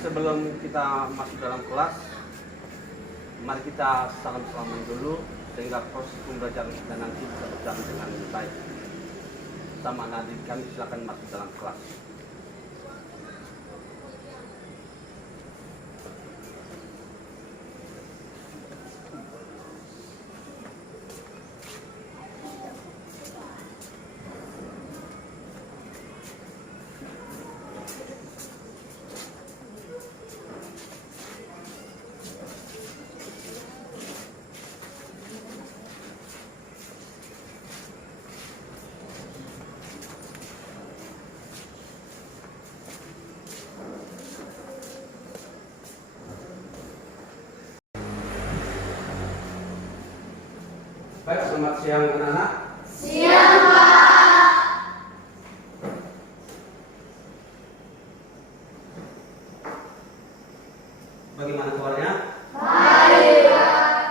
Sebelum kita masuk dalam kelas, mari kita salam-salaman dulu sehingga proses pembelajaran kita nanti bisa berjalan dengan baik. Sama adik kami silakan masuk dalam kelas. Baik, selamat siang anak-anak. Siang, Pak. Bagaimana kabarnya? Baik, Pak.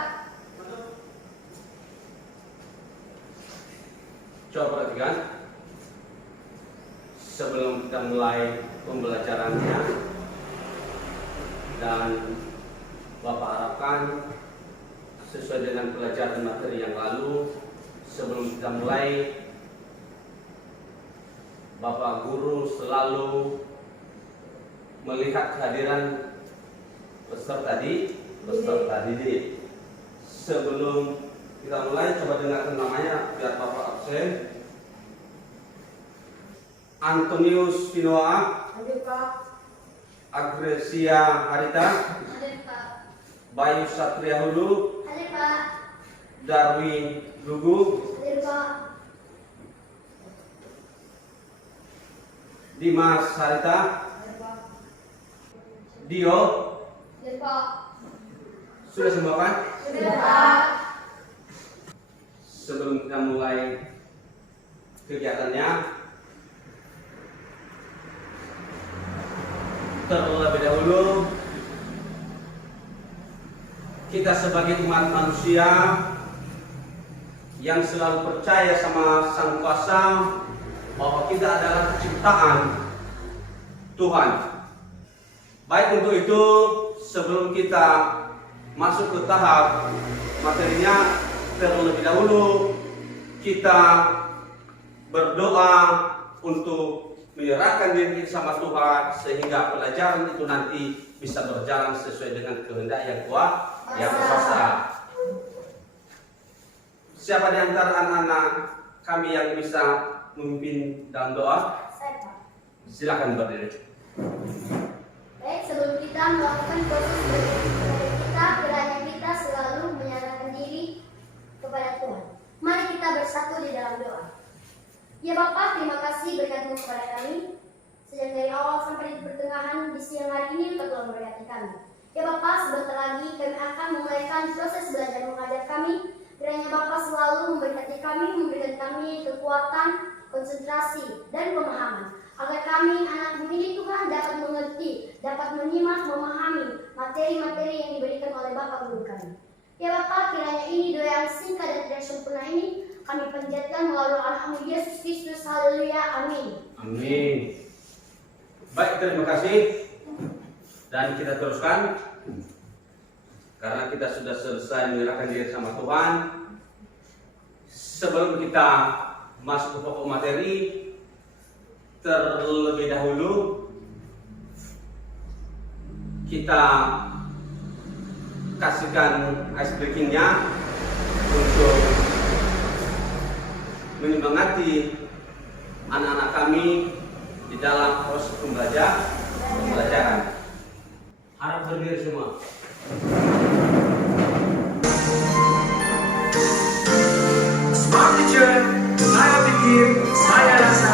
Coba perhatikan. Sebelum kita mulai pembelajarannya, dan Bapak harapkan sesuai dengan pelajaran materi yang lalu, sebelum kita mulai, Bapak Guru selalu melihat kehadiran peserta didik. Sebelum kita mulai, coba dengarkan namanya biar Bapak absen. Antonius Vinoa, Hadir, Pak. Agresia Harita, Hadir, Pak. Bayu Satria Hulu, Hadir, Pak. Darwin Lugu, Hadir, Pak. Dimas Harita, Hadir, Pak. Dio. Hadir, Pak. Sudah semua kan? Sudah, Pak. Sebelum kita mulai kegiatannya, terlebih dahulu kita sebagai umat manusia yang selalu percaya sama Sang Kuasa bahwa kita adalah ciptaan Tuhan. Baik, untuk itu sebelum kita masuk ke tahap materinya, terlebih dahulu kita berdoa untuk menyerahkan diri kita sama Tuhan sehingga pelajaran itu nanti bisa berjalan sesuai dengan kehendak yang kuasa. Siapa di antara anak-anak kami yang bisa memimpin dalam doa? Saya, Pak. Silakan berdiri. Baik, sebelum kita melakukan proses beribadah kita, kiranya kita selalu menyerahkan diri kepada Tuhan. Mari kita bersatu di dalam doa. Ya Bapa, terima kasih berkat-Mu kepada kami. Sejak dari awal sampai di pertengahan di siang hari ini, Engkau telah memberkati kami. Ya Bapa, sebentar lagi kami akan memulaikan proses belajar mengajar kami. Kiranya Bapa selalu memberkati kami, memberikan kami kekuatan, konsentrasi, dan pemahaman. Agar kami anak-Mu ini Tuhan dapat mengerti, dapat menyimak, memahami materi-materi yang diberikan oleh Bapa Guru kami. Ya Bapa, kiranya ini doa yang singkat dan tidak sempurna ini kami panjatkan melalui anak-Mu Yesus Kristus. Haleluya, amin. Amin. Baik, terima kasih. Dan kita teruskan. Karena kita sudah selesai menyerahkan diri sama Tuhan. Sebelum kita masuk ke pokok materi, terlebih dahulu kita kasihkan ice breakingnya untuk menyemangati anak-anak kami di dalam proses pembelajaran. Harap berdiri semua. Smart teacher, saya pikir, saya rasa,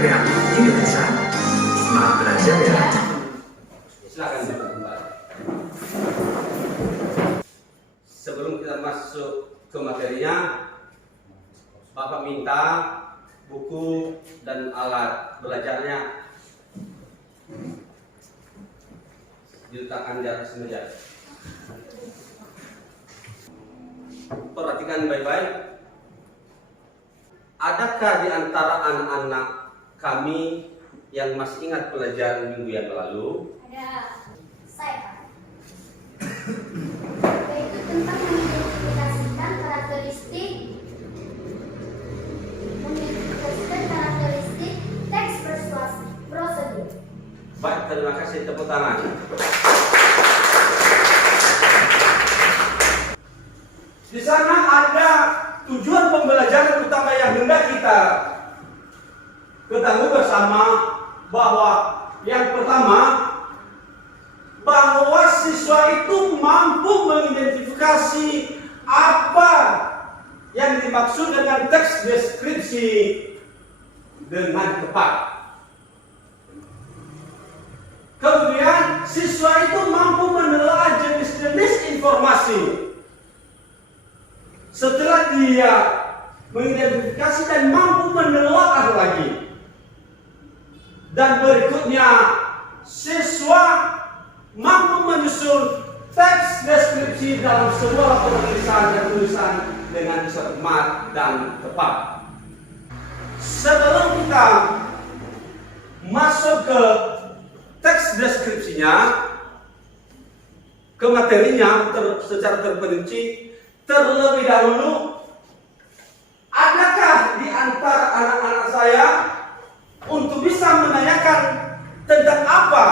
kreatif Indonesia. Semangat belajar ya. Silakan sebentar. Sebelum kita masuk ke materinya, Bapak minta buku dan alat belajarnya diletakkan di atas meja. Perhatikan baik-baik. Adakah di antara anak-anak kami yang masih ingat pelajaran minggu yang lalu? Ada saya, Pak. Yaitu tentang mengidentifikasikan karakteristik teks persuasi prosedur. Baik, terima kasih, tepuk tangan. Di sana ada tujuan pembelajaran utama yang hendak kita ketahui bersama, bahwa yang pertama, bahwa siswa itu mampu mengidentifikasi apa yang dimaksud dengan teks deskripsi dengan tepat. Kemudian siswa itu mampu menelaah jenis-jenis informasi. Setelah dia mengidentifikasi dan mampu menelaah lagi, dan berikutnya siswa mampu menyusun teks deskripsi dalam sebuah penulisan dan tulisan dengan cermat dan tepat. Sebelum kita masuk ke teks deskripsinya, ke materinya secara terperinci, terlebih dahulu, adakah di antara anak-anak saya untuk bisa menanyakan tentang apa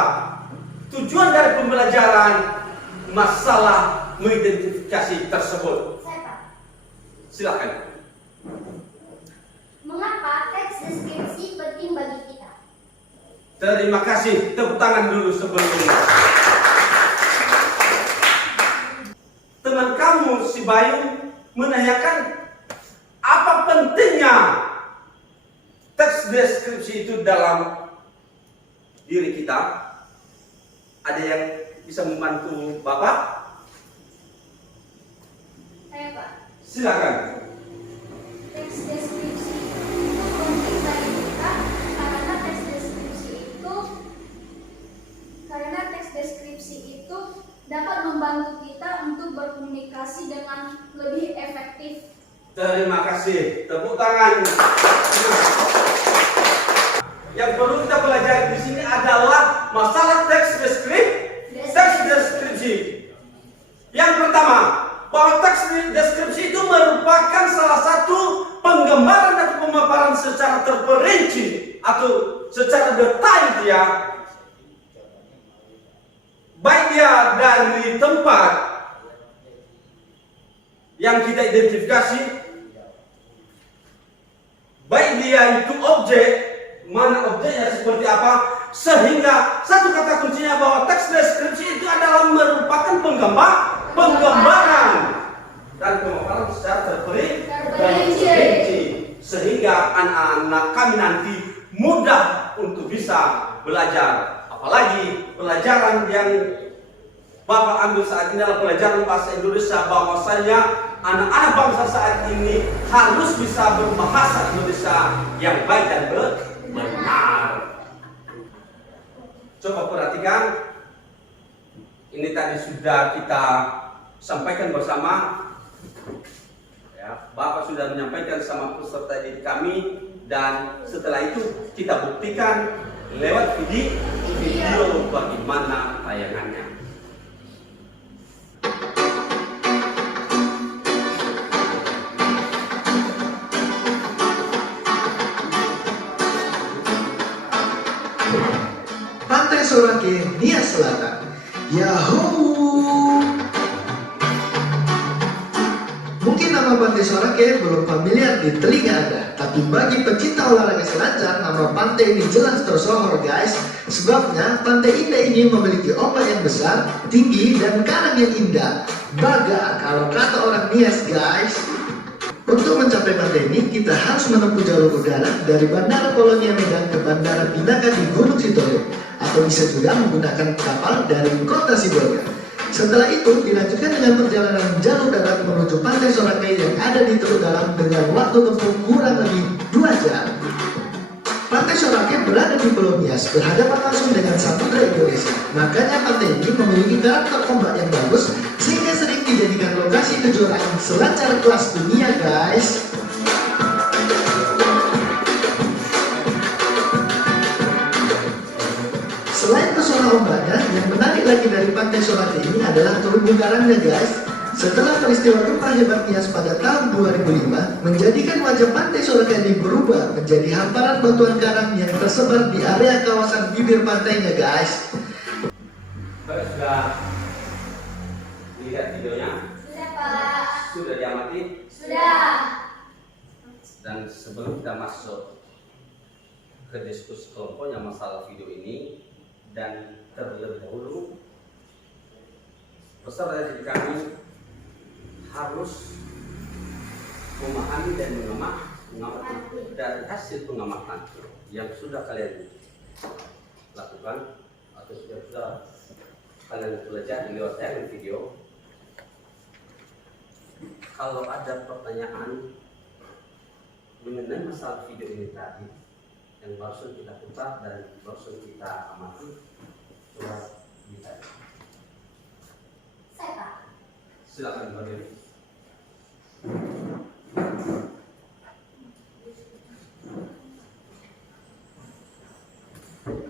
tujuan dari pembelajaran masalah mengidentifikasi tersebut? Saya, Pak. Silakan. Mengapa teks deskripsi penting bagi kita? Terima kasih. Tepuk tangan dulu sebelumnya. Teman kamu si Bayu menanyakan apa pentingnya teks deskripsi itu dalam diri kita. Ada yang bisa membantu Bapak? Saya, Pak. Silakan. Teks deskripsi itu penting bagi kita karena teks deskripsi itu dapat membantu kita untuk berkomunikasi dengan lebih efektif. Terima kasih. Tepuk tangan. Yang perlu kita pelajari di sini adalah masalah teks deskripsi. Yang pertama, bahwa teks deskripsi itu merupakan salah satu penggambaran atau pemaparan secara terperinci atau secara detail dia, baik dia dari tempat yang kita identifikasi, baik dia itu objek, mana objeknya seperti apa, sehingga satu kata kuncinya bahwa teks deskripsi itu adalah merupakan penggambaran dan pemaparan secara terperinci, sehingga anak-anak kami nanti mudah untuk bisa belajar. Apalagi pelajaran yang Bapak ambil saat ini adalah pelajaran bahasa Indonesia, bahwasanya anak-anak bangsa saat ini harus bisa berbahasa Indonesia yang baik dan benar. Coba perhatikan, ini tadi sudah kita sampaikan bersama. Ya, Bapak sudah menyampaikan sama peserta didik kami, dan setelah itu kita buktikan lewat video bagaimana tayangannya. Pantai Sorake, Nia Selatan. Yahoo! Mungkin nama Pantai Sorake belum familiar di telinga Anda, tapi bagi pecinta olahraga selancar, nama pantai ini jelas tersohor guys. Sebabnya pantai indah ini memiliki ombak yang besar, tinggi, dan karang yang indah. Baga kalau kata orang Nias guys. Untuk mencapai pantai ini, kita harus menempuh jalur udara dari Bandara Kolonia Medan ke Bandara Binaka di Gunung Sitolo, atau bisa juga menggunakan kapal dari kota Sibolga. Setelah itu, dilanjutkan dengan perjalanan jalur darat menuju Pantai Sorake yang ada di Teluk Dalam dengan waktu tempuh kurang lebih 2 jam. Pantai Sorake berada di Pulau Nias, berhadapan langsung dengan Samudra Indonesia. Makanya pantai ini memiliki karakter ombak yang bagus, sehingga sering dijadikan lokasi kejuaraan selancar kelas dunia, guys. Selain pesona ombaknya, yang menarik lagi dari Pantai Sorake ini adalah terumbu karangnya, guys. Setelah peristiwa gempa hebat Nias pada tahun 2005, menjadikan wajah Pantai Sorake ini berubah menjadi hamparan batuan karang yang tersebar di area kawasan bibir pantainya, guys. Sudah lihat videonya? Sudah, Pak. Sudah diamati? Sudah. Dan sebelum kita masuk ke diskusi kelompoknya masalah video ini, dan terlebih dahulu peserta didik kami harus memahami dan mengamati dari hasil pengamatan yang sudah kalian lakukan atau sudah kalian pelajari lewat tayangan video. Kalau ada pertanyaan mengenai masalah video ini tadi yang barusan kita putar dan barusan kita amati, coba ditanya. Saya, Pak. Silakan berdiri.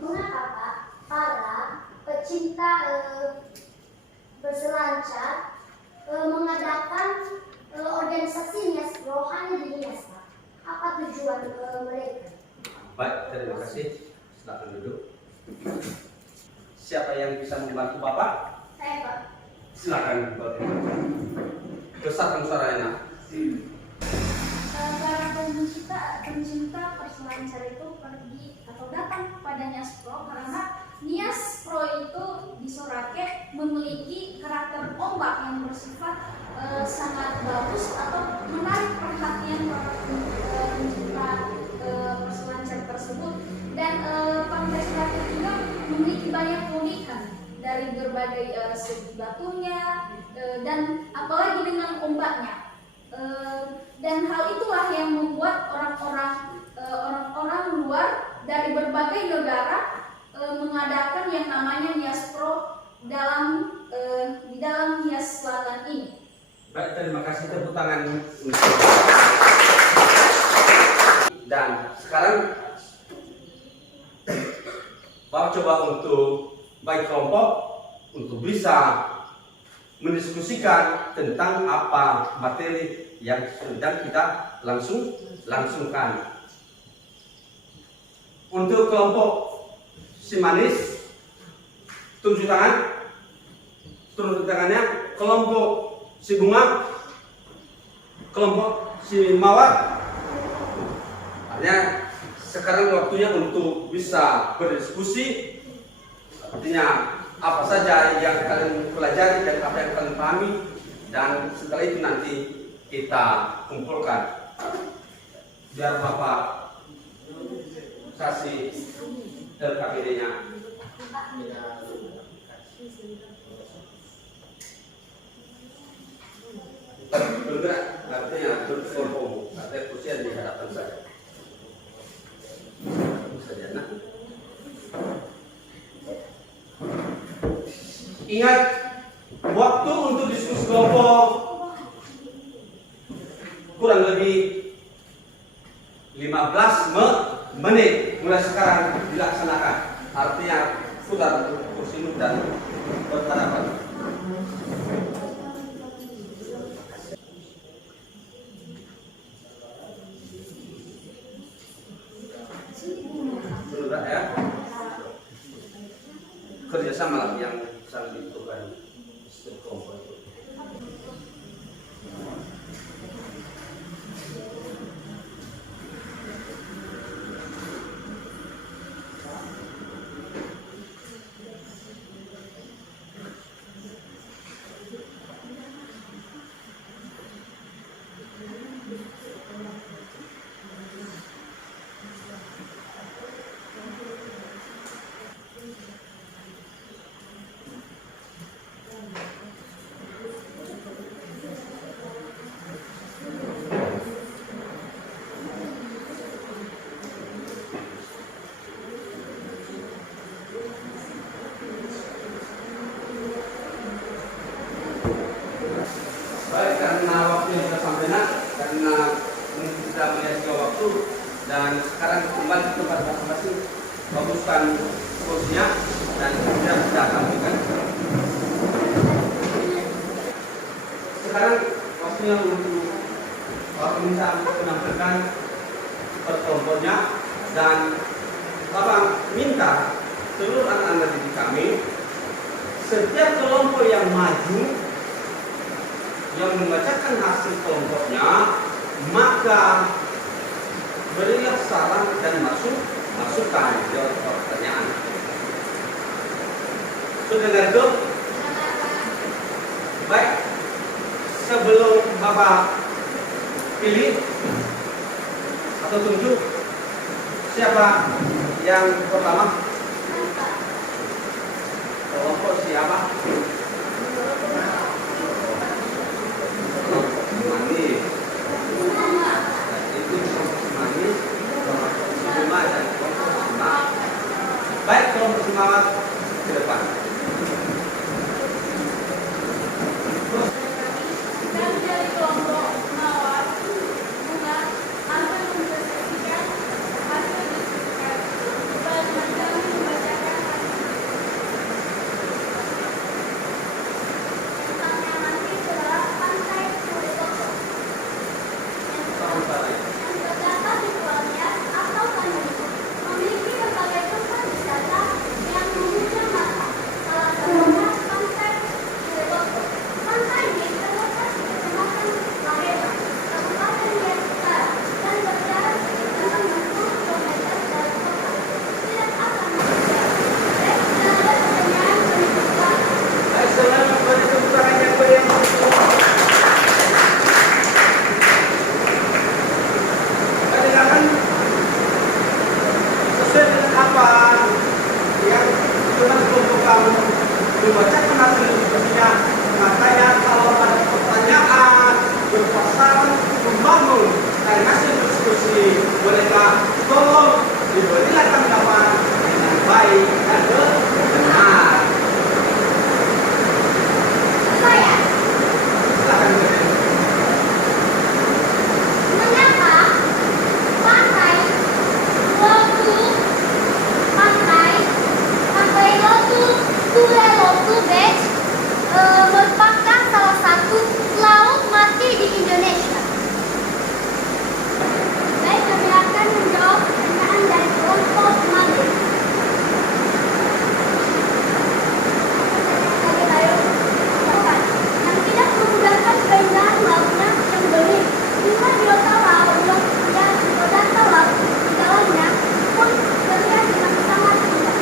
Mengapa, Pak, para pecinta berselancar mengadakan organisasi Nias Pro hanya di Nias, Pak? Apa tujuan mereka? Baik, terima kasih. Silakan duduk. Siapa yang bisa membantu Bapak? Saya, Pak. Silakan berdiri. Besarkan suaranya. Para pencinta berselancar itu pergi atau datang kepada Nias Pro karena Nias Pro itu di Sorake memiliki karakter ombak yang bersifat sangat bagus atau menarik perhatian para pencinta berselancar tersebut. Dan Pantai Sorake juga memiliki banyak keunikan dari berbagai segi batunya dan apalagi dengan ombaknya. Dan hal itulah yang membuat orang-orang luar dari berbagai negara mengadakan yang namanya Nias Pro di dalam Nias Selatan ini. Baik, terima kasih, tepuk tangan. Dan sekarang Bapak coba untuk baik kelompok untuk bisa mendiskusikan tentang apa materi yang sedang kita langsungkan. Untuk kelompok si manis, tunjuk tangannya. Kelompok si bunga, kelompok si mawar. Artinya sekarang waktunya untuk bisa berdiskusi. Artinya apa saja yang kalian pelajari dan apa yang kalian pahami, dan setelah itu nanti kita kumpulkan. Biar Bapak kasih LKPD-nya. Bergerak, artinya berkelompok, artinya kursi di hadapan saya. Saja, nah. Ingat, waktu untuk diskusi kelompok kurang lebih 15 menit mulai sekarang dilaksanakan. Artinya putar kursi dan berhadapan. Sudah ya, kerjasama yang sangat dibutuhkan setiap kelompok itu. karena waktu yang sudah sampai karena kita melihat juga waktu dan sekarang kembali ke tempat masing-masing, baguskan kursinya dan kita sudah sampaikan. Sekarang waktunya untuk Bapak minta menampilkan perkelompoknya dan Bapak minta seluruh anak-anak didik kami, setiap kelompok yang maju yang membacakan hasil kelompoknya, maka berilah saran dan masukan jawab pertanyaan. Sudah dengar itu? Baik, sebelum Bapak pilih atau tunjuk siapa yang pertama? Kelompok siapa? Manis. Itu kelompok manis, kelompok semangat dan kelompok semangat. Baik, kelompok semangat ke depan. Dari kelompok mawar bunga akan mempresentasikan hasil diskusi kepada kami membacakan Tentangnya nanti adalah pantai Kurekoko yang terdapat di luarnya atau Tanjung memiliki berbagai tempat wisata yang mengundang mata. Salah satunya pantai Kurekoko. Pantai ini terletak di Kecamatan Laheba, Kabupaten Riau Utara, dan berjarak sekitar 60 km dari kota. Tidak akan berjarak. Baik, tidak ada pertanyaan berikutnya. Baik, selamat beri tepuk tangan yang meriah. Dengarkan sesuai dengan apa yang telah kelompok kamu membacakan hasil diskusinya. Makanya kalau ada pertanyaan berpasangan membangun dari hasil diskusi, bolehkah tolong diberilah tanggapan dengan baik dan benar. Saya Silakan. mengapa pantai Lotu Kurelotu Beach merupakan salah satu laut mati di Indonesia. Baik, kami akan menjawab pertanyaan dari kelompok Madrid. Yang tidak menggunakan keindahan lautnya yang bening, hingga biota laut yang biodata laut di dalamnya pun terlihat dengan sangat indah.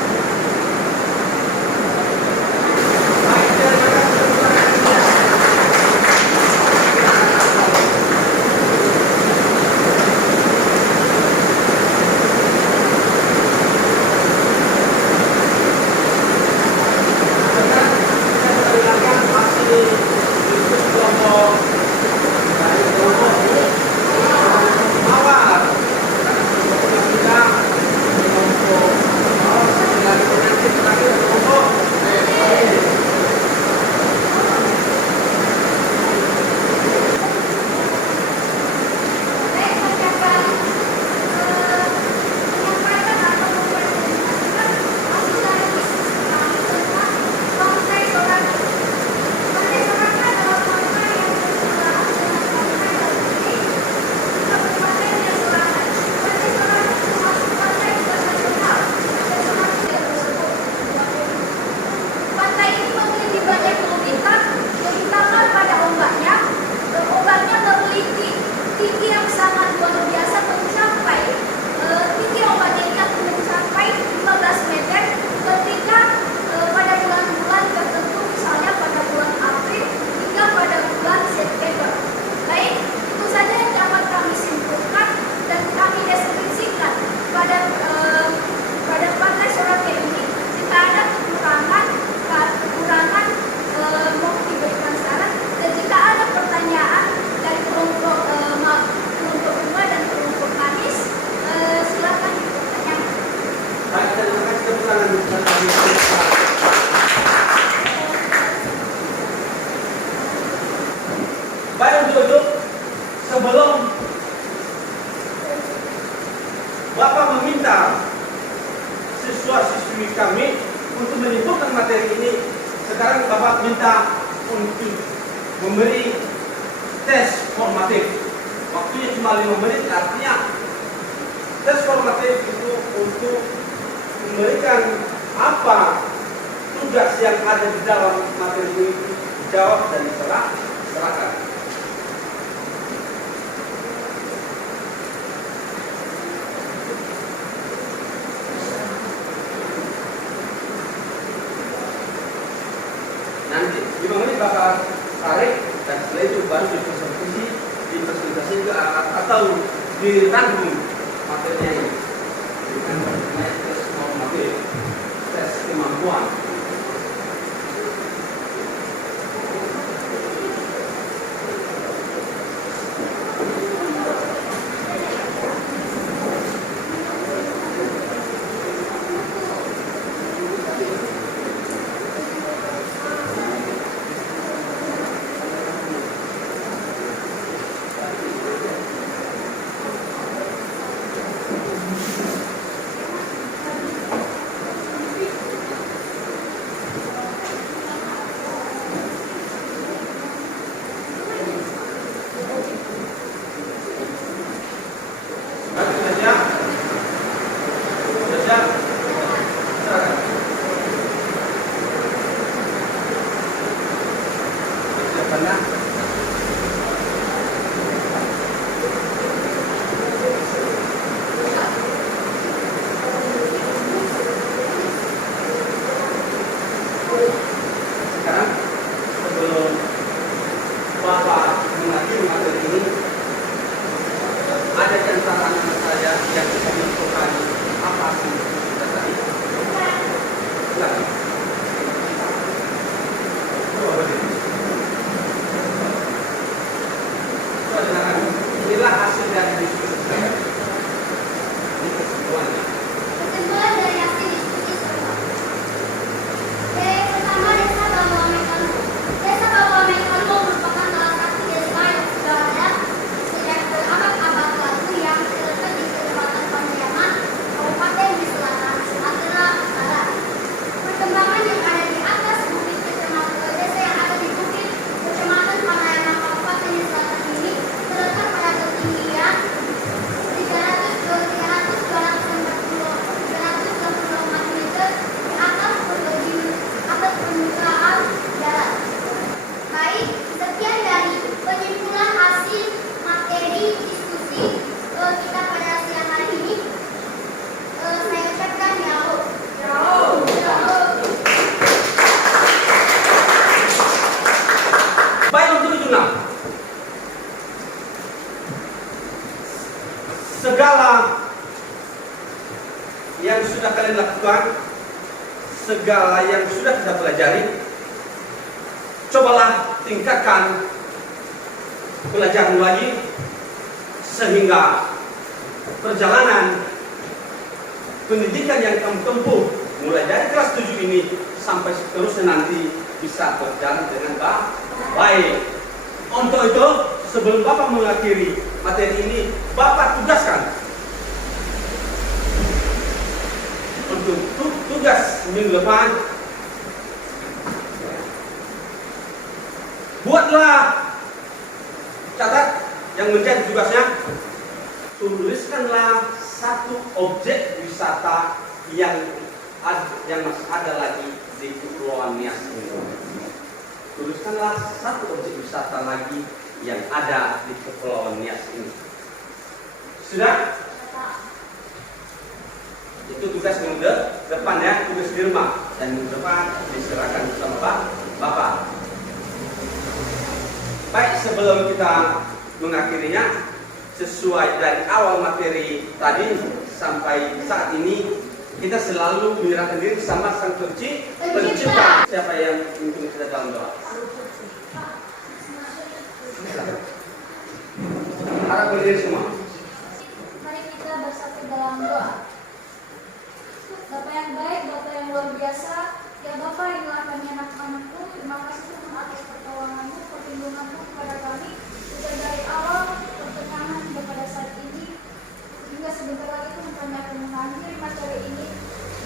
Baik, terima kasih. Baik, untuk meminta siswa-siswi kami untuk menyimpulkan materi ini. Sekarang Bapak minta untuk memberi tes formatif. Waktunya cuma 5 menit, artinya tes formatif itu untuk memberikan apa tugas yang ada di dalam materi ini, dijawab dan diserahkan. Nanti 5 menit bakal tarik dan setelah itu baru dipresentasi ke atau dirangkum materinya ini dengan tes formatif, tes kemampuan. Sekarang sebelum Bapak mengakhiri materi ini, ada catatan saya yang bisa menentukan apa sih kita tadi. Silakan. Saudara, inilah hasil dari diskusi saya. Ini kesimpulannya. Kesimpulan dari hasil diskusi semua. Pertama, desa Bawah Mekalbo. Desa Bawah Mekalbo merupakan salah satu desa yang sudah ada sejak berabad-abad lalu yang terletak di Kecamatan Pamjaman, Kabupaten di Selatan Sumatera Barat. Perkembangan yang ada di atas bukit kecamatan desa yang ada di bukit Kecamatan Panayaman Kabupaten di Selatan ini terletak pada ketinggian 300-240 meter di atas permukaan darat. Baik, sekian dari penyimpulan hasil materi diskusi kita pada siang hari ini. Saya ucapkan yao. Baik untuk itu, segala yang sudah kalian lakukan, segala yang sudah kita pelajari, cobalah tingkatkan pelajaran lagi sehingga perjalanan pendidikan yang kamu tempuh mulai dari kelas 7 ini sampai seterusnya nanti bisa berjalan dengan baik. Untuk itu, sebelum Bapak mengakhiri materi ini, Bapak tugaskan untuk tugas minggu depan, buatlah catat yang menjadi tugasnya, tuliskanlah satu objek wisata yang masih ada lagi di Kepulauan Nias ini. Tuliskanlah satu objek wisata lagi yang ada di Kepulauan Nias ini. Sudah? Itu tugas minggu depan ya, tugas di rumah, dan minggu depan diserahkan sama Bapak. Baik, sebelum kita mengakhirinya, sesuai dari awal materi tadi sampai saat ini, kita selalu menyerahkan diri sama Sang Pencipta. Siapa yang memimpin kita dalam doa? Harap berdiri semua. Mari kita bersatu dalam doa. Bapak yang baik, Bapak yang luar biasa, ya Bapak inilah kami anak-anakku. Terima kasih Tuhan atas pertolonganmu, perlindunganmu kepada kami, sejak dari awal pertengahan hingga pada saat ini, hingga juga sebentar lagi Tuhan kami akan mengakhiri materi ini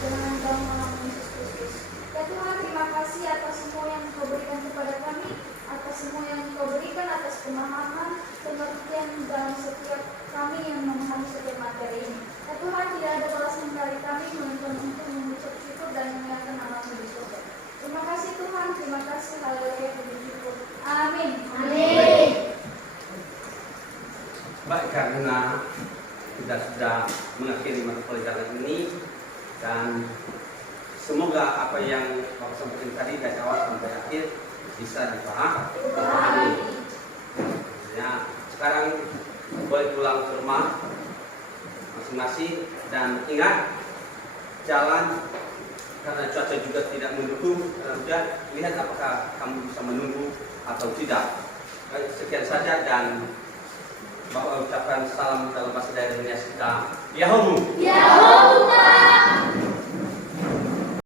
dengan dalam nama Yesus Kristus. Ya Tuhan, terima kasih atas semua yang Engkau berikan kepada kami, atas semua yang Engkau berikan, atas pemahaman, pengertian dalam setiap kami yang memahami setiap materi ini. Ya Tuhan, tidak ada balasan dari kami melainkan untuk mengucap syukur dan memuliakan nama-Mu di surga. Terima kasih Tuhan, terima kasih, haleluya, puji syukur. Amin. Amin. Baik, karena kita sudah mengakhiri mata pelajaran ini dan semoga apa yang Bapak sampaikan tadi dari awal sampai akhir bisa dipahami. Ya, sekarang boleh pulang ke rumah masing-masing dan ingat jalan karena cuaca juga tidak mendukung karena hujan, lihat apakah kamu bisa menunggu atau tidak. Baik, sekian saja dan Bapak ucapkan salam dalam bahasa daerah Indonesia kita. Yahoo! Yahoo!